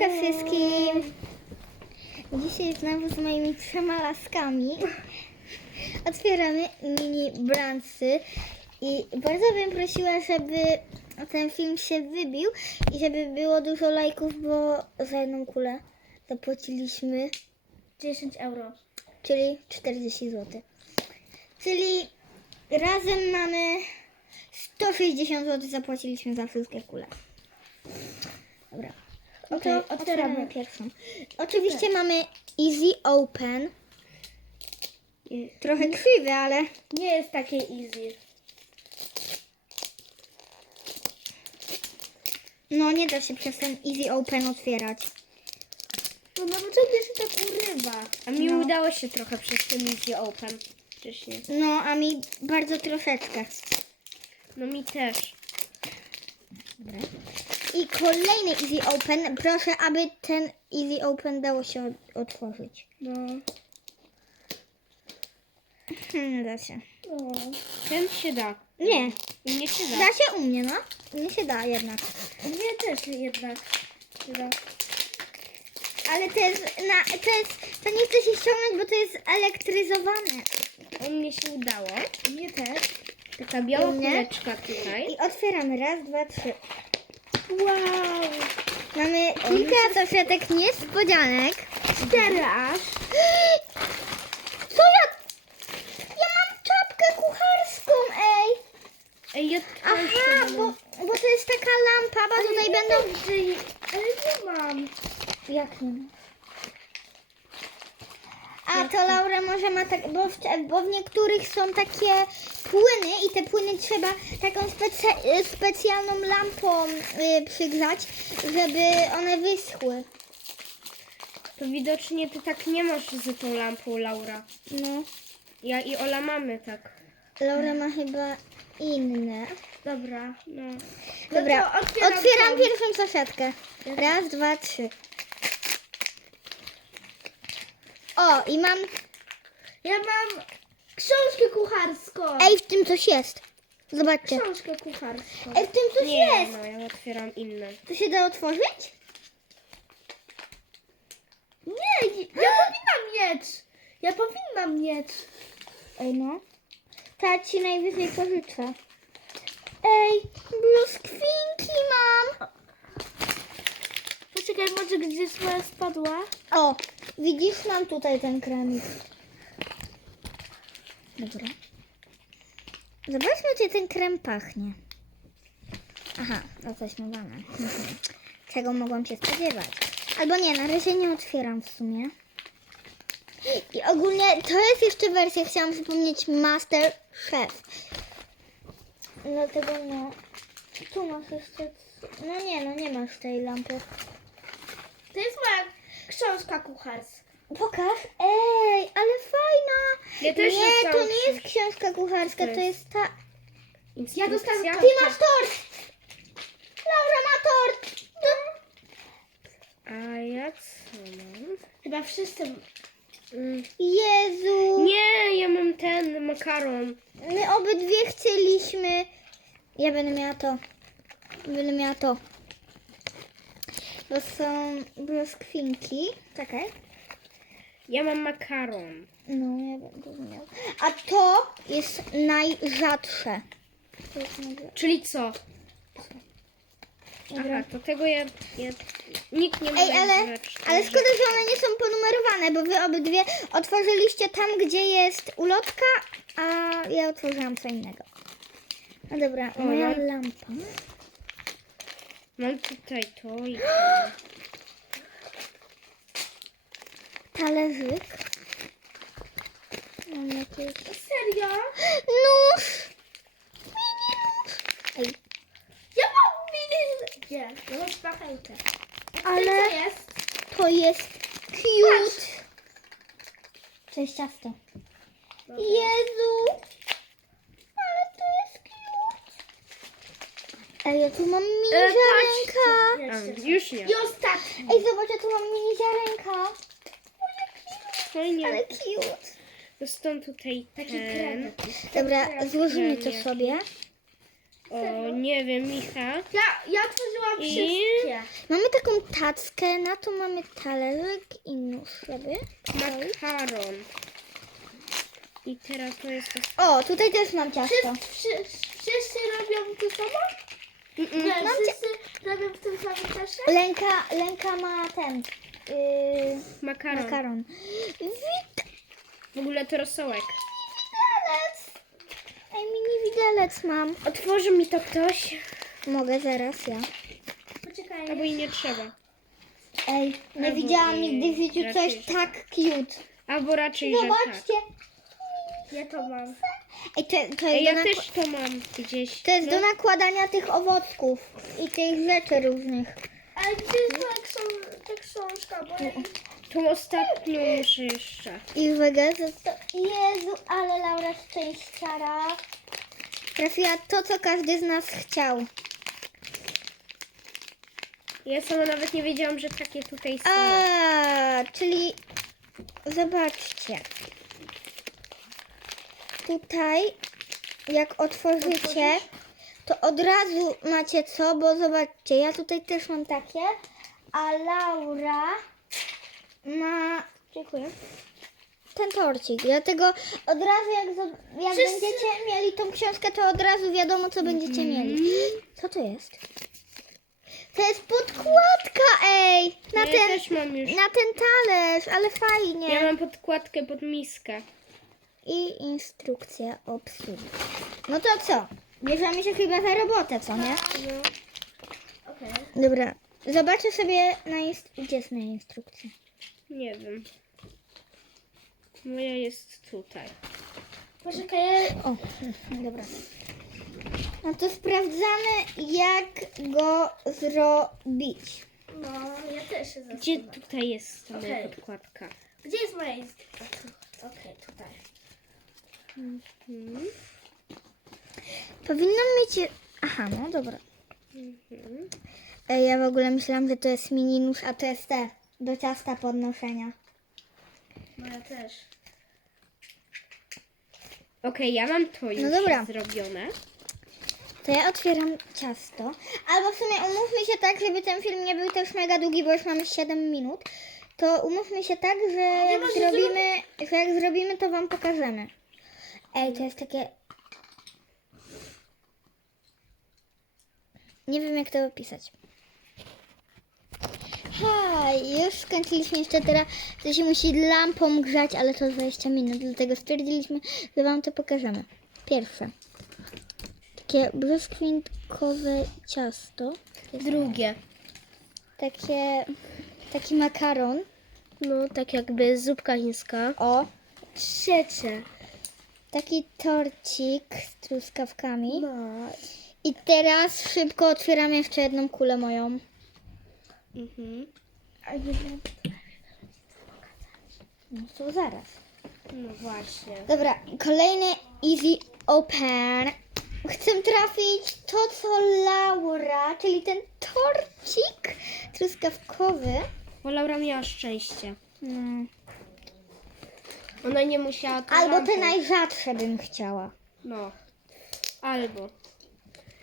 Siemka wszystkim! Dzisiaj znowu z moimi trzema laskami otwieramy mini brancy i bardzo bym prosiła, żeby ten film się wybił i żeby było dużo lajków, bo za jedną kulę zapłaciliśmy 10 euro. czyli 40 zł. Czyli razem mamy 160 zł zapłaciliśmy za wszystkie kule. Dobra. No Okej, to otwieramy. pierwszą. Oczywiście mamy Easy Open. Trochę krzywe, ale Nie jest takie easy. no nie da się przez ten Easy Open otwierać. No na początku się tak urywa. A mi No. udało się trochę przez ten easy open wcześniej. No, a mi bardzo troszeczkę. No mi też. I kolejny Easy Open. Proszę, aby ten Easy Open dało się otworzyć. No. Hmm, Nie da się. no. Ten się da. Nie. Nie się da. Da się u mnie, no. Nie się da jednak. Mnie też jednak da. Ale to jest, na, to jest, to nie chce się ściągnąć, bo to jest elektryzowane. U mnie się udało. Mnie też. Taka biała kuleczka tutaj. I otwieramy. Raz, dwa, trzy. Wow. Mamy kilka saszetek niespodzianek. Cztery aż. Co ja? Ja mam czapkę kucharską, ej. Ej, ja Aha, bo, bo to jest taka lampa, bo tutaj będą... Ale nie mam. Jak nie? A to Laura może ma tak, bo w, bo w niektórych są takie płyny płyny trzeba taką specy, specjalną lampą y, przygrzać, żeby one wyschły. To widocznie ty tak nie masz z tą lampą, Laura. No, Ja i Ola mamy tak. Laura ma chyba inne. Dobra, no. Dobra, to otwieram otwieram tą. pierwszą saszetkę. Raz, dwa, trzy. O, i mam... Ja mam książkę kucharską. Ej, w tym coś jest. Zobaczcie. Książkę kucharską. Ej, w tym coś nie, jest. no ja otwieram inne. To się da otworzyć? Nie, ja powinnam mieć. Ja powinnam mieć. Ej, no. Ta ci najwyżej pożyczę. Ej, bluskwinki mam. Poczekaj, może gdzieś moja spadła? O, widzisz, mam tutaj ten kremik. Dobra. Zobaczmy, czy ten krem pachnie. Aha. Mhm. Czego mogłam się spodziewać? Albo nie, na razie nie otwieram w sumie. I ogólnie to jest jeszcze wersja, chciałam przypomnieć, Master Chef. Dlatego no, tu masz jeszcze... No nie, no nie masz tej lampy. To jest moja książka kucharska. Pokaż. Ej, ale fajna. Ja też nie, to dostałam nie jest książkę. książka kucharska, to To jest ta... Ja dostałam Ty masz tort! Laura ma tort! To... A ja co mam? Chyba wszyscy... Mm. Jezu! Nie, ja mam ten makaron. My obydwie chcieliśmy... Ja będę miała to. Będę miała to. To są brzoskwinki. Czekaj. Ja mam makaron. No, ja będę miała. A to jest najrzadsze. To jest najrzadsze. Czyli co? Aha, to tego ja... ja nikt nie ma Ej, ale, ale szkoda, że one nie są ponumerowane, bo wy obydwie otworzyliście tam, gdzie jest ulotka, a ja otworzyłam co innego. No dobra, moja ja- lampa. Mam tutaj to i to. Talerzyk. Mam jakieś... Serio? Nóż! Mini nóż! Ej, Ja mam mini... Nie, ja mam szpachelkę. ale Co jest? to jest cute. To jest ciasto. Jezu! Ale to jest cute. Ej, ja tu mam mini E, ziarenka. Już nie. I ostatni. Ej, zobacz, ja tu mam mini ziarenka. Fajnie. Ale cute. Dostałem tutaj ten. Dobra, złożymy to sobie. O, nie wiem, Micha. Ja, ja otworzyłam I- wszystkie. Mamy taką tackę, na to mamy talerzyk i nóż, żeby... Makaron. I teraz to jest to... O, tutaj też mam ciasto. Wszyscy robią to samo? Mm-mm. Nie, Mam wszyscy robią w tym samym czasie? Lenka, Lenka ma ten... Yy, Makaron. makaron. W ogóle to rosołek. widelec! Ej, mini widelec mam. Otworzy mi to ktoś? Mogę zaraz, ja. Poczekaj. Albo i nie trzeba. Ej, nie Albo widziałam i nigdy w życiu raczej, coś że- tak cute. Albo raczej, że tak. Zobaczcie. Ja to mam. Ej, to, to, Ej, jest, do ja nakła- też to mam gdzieś. to jest no. do nakładania tych owocków i tych rzeczy różnych. Ale gdzie jest ta książ- ta książka? Bo ja... Tą ostatnią muszę jeszcze. I uwaga, to, to... Jezu, ale Laura szczęściara. Trafiła to, co każdy z nas chciał. Ja sama nawet nie wiedziałam, że takie tutaj są. A, czyli zobaczcie. Tutaj, jak otworzycie, to od razu macie co, bo zobaczcie, ja tutaj też mam takie, a Laura ma, dziękuję, ten torcik. Dlatego od razu, jak, jak Wszyscy- będziecie mieli tą książkę, to od razu wiadomo, co będziecie mieli. Co to jest? To jest podkładka, ej! Na ja ten, też mam już. na ten talerz, ale fajnie. Ja mam podkładkę pod miskę. I instrukcja obsługi. No to co? Bierzemy się chyba za robotę, co nie? No. Okej. Dobra. Zobaczę sobie na inst- gdzie jest na instrukcji. Nie wiem. Moja jest tutaj. Poczekaj, ja... O, dobra. No to sprawdzamy, jak go zrobić. No, ja też się Gdzie zastanawiam. tutaj jest ta moja Okej. podkładka? Gdzie jest moja instrukcja? Okej, tutaj. Mhm. Powinno mieć... Aha, no dobra. Mhm. Ej, ja w ogóle myślałam, że to jest mini nóż, a to jest te do ciasta podnoszenia. Moja też. Okej, ja mam to już No dobra. zrobione. To ja otwieram ciasto. Albo w sumie umówmy się tak, żeby ten film nie był też mega długi, bo już mamy 7 minut. To umówmy się tak, że jak może zrobimy, że jak zrobimy, to wam pokażemy. Ej, to jest takie... Nie wiem jak to opisać. Hej, już skończyliśmy jeszcze teraz. To się musi lampą grzać, ale to 20 minut, dlatego stwierdziliśmy, że wam to pokażemy. Pierwsze. Takie brzoskwinkowe ciasto. Drugie. Takie, taki makaron. No, tak jakby zupka chińska. O, Trzecie. taki torcik z truskawkami. No. I teraz szybko otwieram jeszcze jedną kulę moją. Mhm. No to zaraz. No właśnie. Dobra, kolejny easy open. Chcę trafić to, co Laura, czyli ten torcik truskawkowy. Bo Laura miała szczęście. No. Ona nie musiała Albo te najrzadsze bym chciała. No. Albo.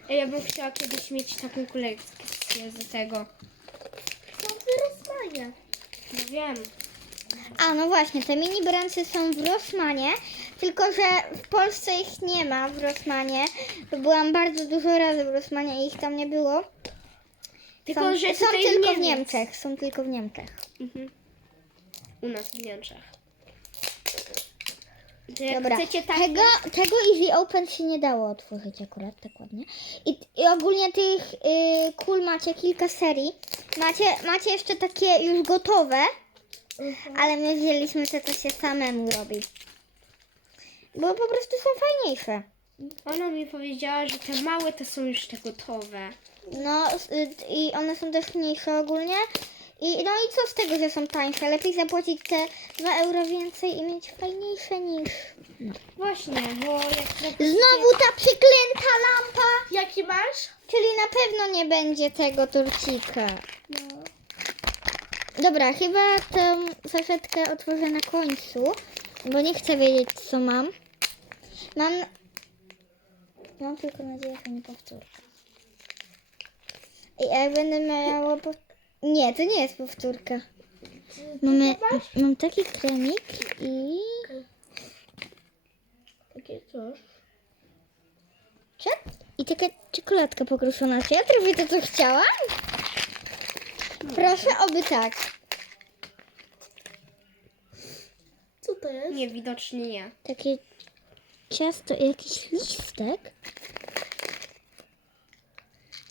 Ja bym chciała kiedyś mieć taką kolekcję z tego. No, wyrosmaję. No wiem. A, no właśnie, te mini brancy są w Rossmanie, tylko że w Polsce ich nie ma w Rossmanie. bo Byłam bardzo dużo razy w Rossmanie i ich tam nie było. Tylko, są, że są tylko w. Niemczech, są tylko w Niemczech. Mhm. U nas w Niemczech. To jak Dobra, chcecie tak... tego, tego Easy Open się nie dało otworzyć akurat tak ładnie. I, i ogólnie tych y, kul macie kilka serii. Macie, macie jeszcze takie już gotowe, ale my wzięliśmy te, co się samemu robi. Bo po prostu są fajniejsze. Ona mi powiedziała, że te małe to są już te gotowe. No y, i one są też mniejsze ogólnie. I no i co z tego, że są tańsze? Lepiej zapłacić te 2 euro więcej i mieć fajniejsze niż... Właśnie, bo jak Znowu ta przeklęta lampa! Jaki masz? Czyli na pewno nie będzie tego torcika. No. Dobra, chyba tą saszetkę otworzę na końcu, bo nie chcę wiedzieć co mam. Mam... Mam tylko nadzieję, że nie powtórzę. I jak będę miała... Po... Nie, to nie jest powtórka. Mamy, mam taki kremik i... Takie coś. Czek? I taka czekoladka pokruszona. Czy ja trafię to, co chciałam? Proszę, oby tak. Co to jest? Nie, widocznie nie. Takie ciasto i jakiś listek.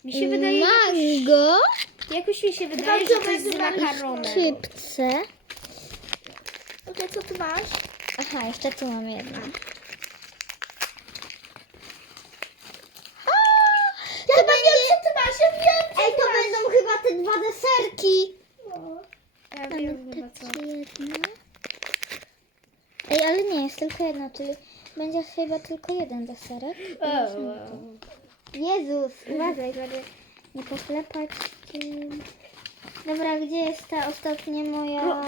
Mi się wydaje, Mango. Jakoś mi się wydaje, że to jest z makaronem. Szczypce. Okej, co ty masz? Aha, jeszcze tu mam jedno. Ja chyba wiem, co ty masz, ja wiem, co Ej, to masz. będą chyba te dwa deserki. No. Ja wiem chyba co. takie jedno. Ej, ale nie, jest tylko jedno, czyli będzie chyba tylko jeden deserek. Jezus, uważaj, żeby nie poklepać tym. Dobra, gdzie jest ta ostatnia moja...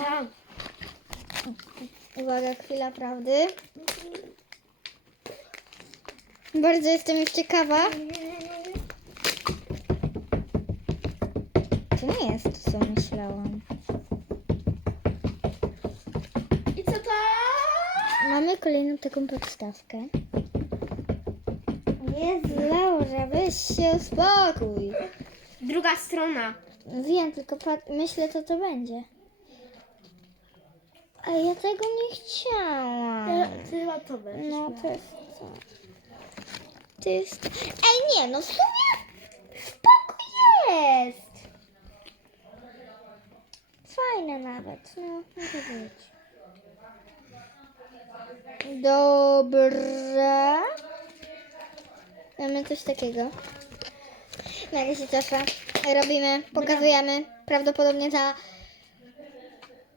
Uwaga, chwila prawdy. Bardzo jestem już ciekawa. To nie jest to, co myślałam. I co to? Mamy kolejną taką podstawkę. Jezu, Laura, weź się uspokój. Druga strona. Wiem, tylko myślę, co to będzie. A ja tego nie chciałam. Ja, ma to weź. No to jest co? To jest... Ej, nie, no w sumie spoko jest. Fajne nawet, no może być. Dobra. Mamy coś takiego. Mega się cieszę. Robimy, pokazujemy. Prawdopodobnie za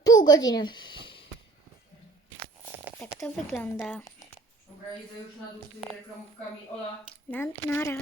pół godziny. Tak to wygląda. Dobra, idę już na dół z tymi reklamówkami. Ola, Na, nara.